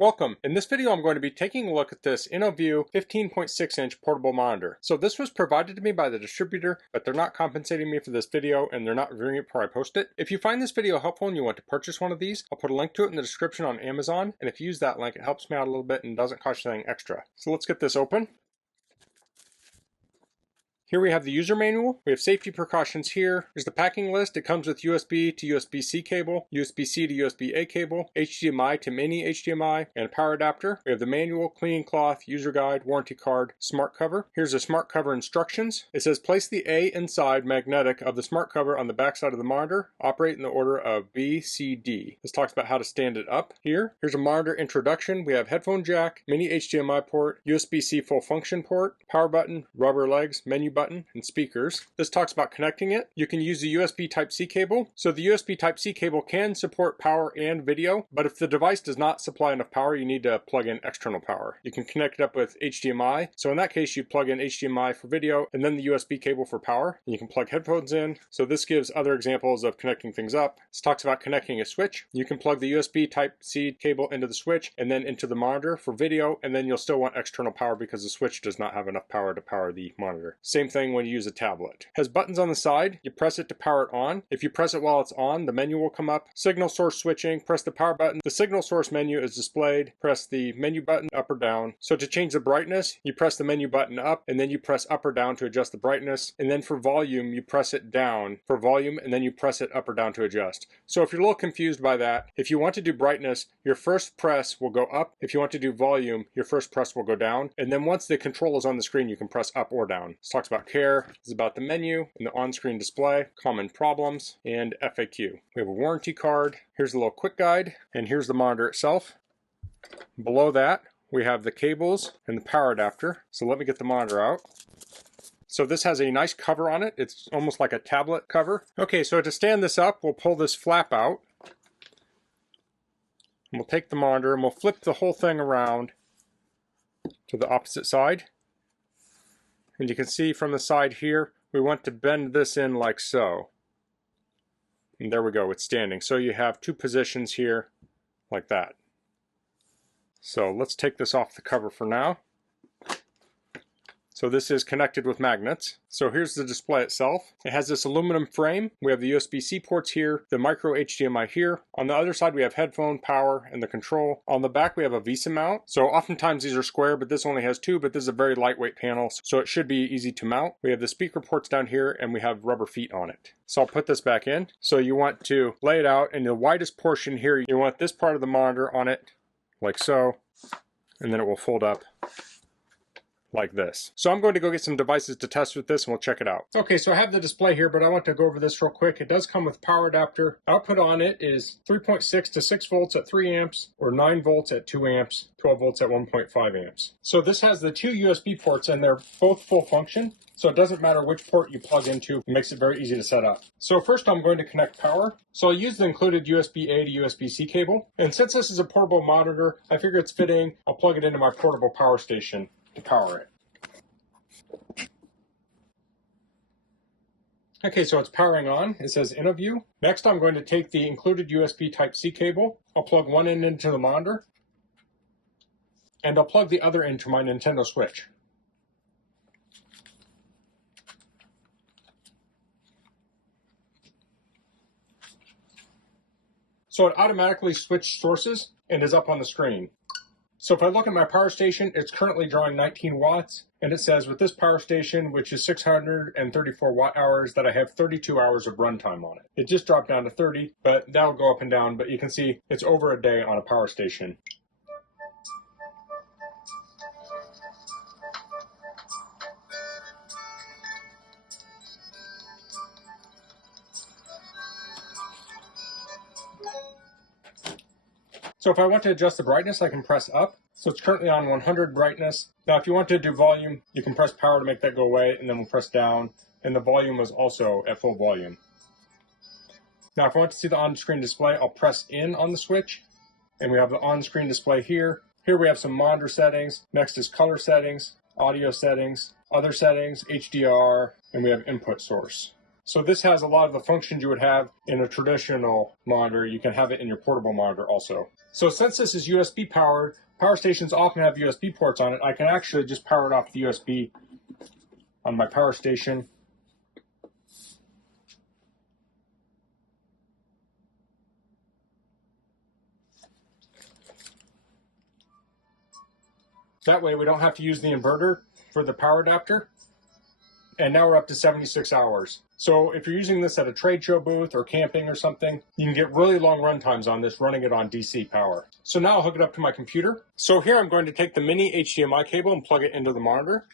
Welcome. In this video I'm going to be taking a look at this InnoView 15.6-inch portable monitor. So this was provided to me by the distributor, but they're not compensating me for this video and they're not reviewing it before I post it. If you find this video helpful and you want to purchase one of these, I'll put a link to it in the description on Amazon, and if you use that link it helps me out a little bit and doesn't cost you anything extra. So let's get this open. Here we have the user manual. We have safety precautions here. Here's the packing list. It comes with USB to USB-C cable, USB-C to USB-A cable, HDMI to Mini-HDMI, and a power adapter. We have the manual, cleaning cloth, user guide, warranty card, smart cover. Here's the smart cover instructions. It says place the A inside magnetic of the smart cover on the back side of the monitor. Operate in the order of B, C, D. This talks about how to stand it up here. Here's a monitor introduction. We have headphone jack, Mini-HDMI port, USB-C full function port, power button, rubber legs, menu button, and speakers. This talks about connecting it. You can use the USB Type-C cable. So the USB Type-C cable can support power and video, but if the device does not supply enough power, you need to plug in external power. You can connect it up with HDMI. So in that case, you plug in HDMI for video and then the USB cable for power. And you can plug headphones in. So this gives other examples of connecting things up. This talks about connecting a switch. You can plug the USB Type-C cable into the switch and then into the monitor for video, and then you'll still want external power because the switch does not have enough power to power the monitor. Same thing when you use a tablet. It has buttons on the side. You press it to power it on. If you press it while it's on, the menu will come up. Signal source switching, press the power button. The signal source menu is displayed. Press the menu button up or down. So to change the brightness, you press the menu button up and then you press up or down to adjust the brightness. And then for volume, you press it down for volume and then you press it up or down to adjust. So if you're a little confused by that, if you want to do brightness, your first press will go up. If you want to do volume, your first press will go down. And then once the control is on the screen, you can press up or down. This talks about care. This is about the menu and the on-screen display, common problems, and FAQ. We have a warranty card. Here's a little quick guide, and here's the monitor itself. Below that, we have the cables and the power adapter. So let me get the monitor out. So this has a nice cover on it. It's almost like a tablet cover. Okay, so to stand this up, we'll pull this flap out. And we'll take the monitor and we'll flip the whole thing around to the opposite side. And you can see from the side here, we want to bend this in like so. And there we go, it's standing. So you have two positions here like that. So let's take this off the cover for now. So this is connected with magnets. So here's the display itself. It has this aluminum frame. We have the USB-C ports here, the micro HDMI here. On the other side we have headphone, power, and the control. On the back we have a VESA mount. So oftentimes these are square, but this only has two, but this is a very lightweight panel, so it should be easy to mount. We have the speaker ports down here and we have rubber feet on it. So I'll put this back in. So you want to lay it out in the widest portion here. You want this part of the monitor on it like so, and then it will fold up like this. So I'm going to go get some devices to test with this and we'll check it out. Okay, so I have the display here, but I want to go over this real quick. It does come with power adapter. Output on it is 3.6 to 6 volts at 3 amps or 9 volts at 2 amps, 12 volts at 1.5 amps. So this has the two USB ports and they're both full function. So it doesn't matter which port you plug into, it makes it very easy to set up. So first I'm going to connect power. So I'll use the included USB-A to USB-C cable. And since this is a portable monitor, I figure it's fitting. I'll plug it into my portable power station to power it. Okay, so it's powering on. It says InnoView. Next, I'm going to take the included USB Type-C cable. I'll plug one end into the monitor, and I'll plug the other into my Nintendo Switch. So it automatically switched sources and is up on the screen. So if I look at my power station, it's currently drawing 19 watts, and it says with this power station, which is 634 watt hours, that I have 32 hours of runtime on it. It just dropped down to 30, but that'll go up and down, but you can see it's over a day on a power station. So if I want to adjust the brightness, I can press up. So it's currently on 100 brightness. Now if you want to do volume, you can press power to make that go away, and then we'll press down, and the volume is also at full volume. Now if I want to see the on-screen display, I'll press in on the switch, and we have the on-screen display here. Here we have some monitor settings. Next is color settings, audio settings, other settings, HDR, and we have input source. So this has a lot of the functions you would have in a traditional monitor. You can have it in your portable monitor also. So since this is USB powered, power stations often have USB ports on it. I can actually just power it off the USB on my power station. That way we don't have to use the inverter for the power adapter. And now we're up to 76 hours. So if you're using this at a trade show booth or camping or something, you can get really long run times on this running it on DC power. So now I'll hook it up to my computer. So here I'm going to take the mini HDMI cable and plug it into the monitor.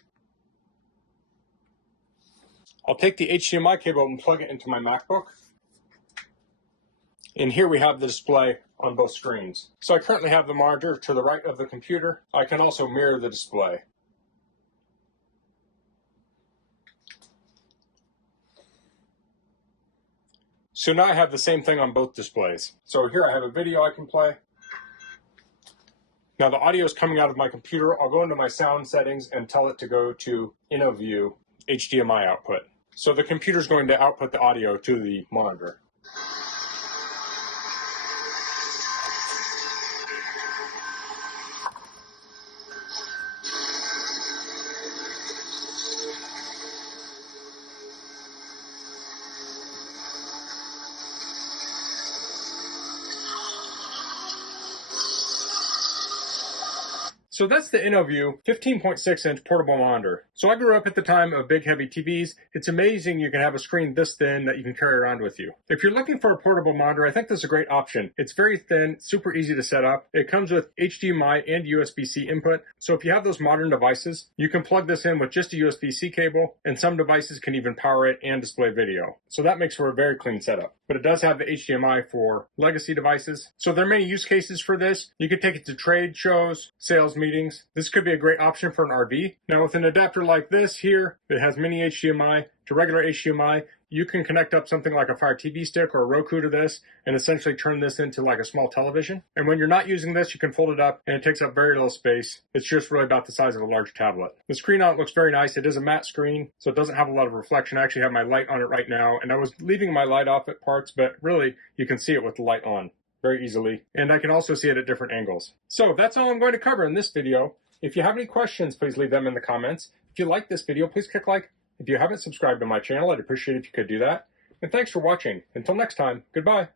I'll take the HDMI cable and plug it into my MacBook. And here we have the display on both screens. So I currently have the monitor to the right of the computer. I can also mirror the display. So now I have the same thing on both displays. So here I have a video I can play. Now the audio is coming out of my computer. I'll go into my sound settings and tell it to go to InnoView HDMI output. So the computer is going to output the audio to the monitor. So that's the InnoView 15.6-inch portable monitor. So I grew up at the time of big heavy TVs. It's amazing you can have a screen this thin that you can carry around with you. If you're looking for a portable monitor, I think this is a great option. It's very thin, super easy to set up. It comes with HDMI and USB-C input. So if you have those modern devices, you can plug this in with just a USB-C cable, and some devices can even power it and display video. So that makes for a very clean setup. But it does have the HDMI for legacy devices. So there are many use cases for this. You could take it to trade shows, sales meetings. This could be a great option for an RV. Now with an adapter like this here, it has mini HDMI to regular HDMI. You can connect up something like a Fire TV stick or a Roku to this and essentially turn this into like a small television. And when you're not using this, you can fold it up and it takes up very little space. It's just really about the size of a large tablet. The screen on it looks very nice. It is a matte screen, so it doesn't have a lot of reflection. I actually have my light on it right now, and I was leaving my light off at parts, but really you can see it with the light on very easily. And I can also see it at different angles. So that's all I'm going to cover in this video. If you have any questions, please leave them in the comments. If you like this video, please click like. If you haven't subscribed to my channel, I'd appreciate it if you could do that. And thanks for watching. Until next time, goodbye.